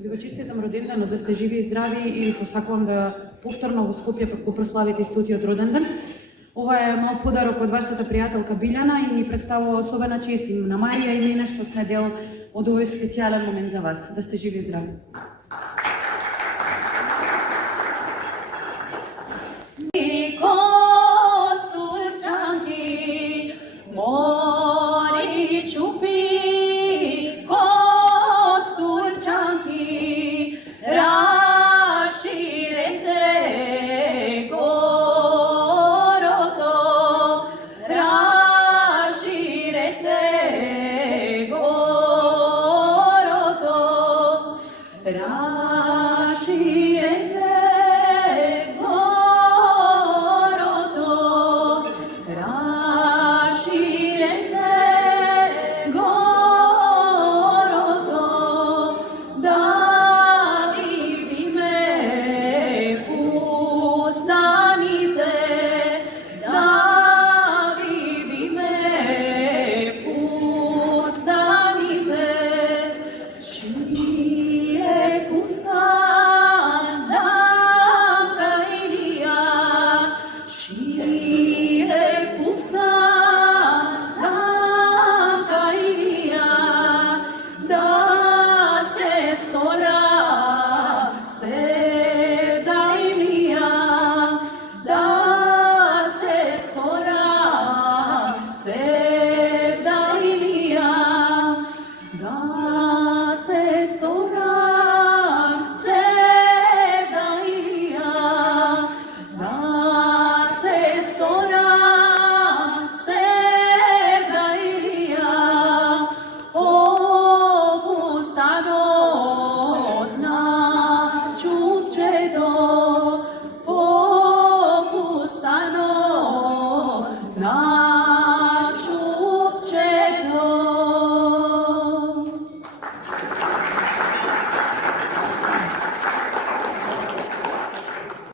Ви го честитам роденденот, да сте живи и здрави и ви посакувам да повторно во Скопје го прославите истотиот роденден. Ова е мал подарок од вашата пријателка Билјана и ни представува особена чест и на Марија и мене што сме дел од овој специјален момент за вас. Да сте живи и здрави. Fusta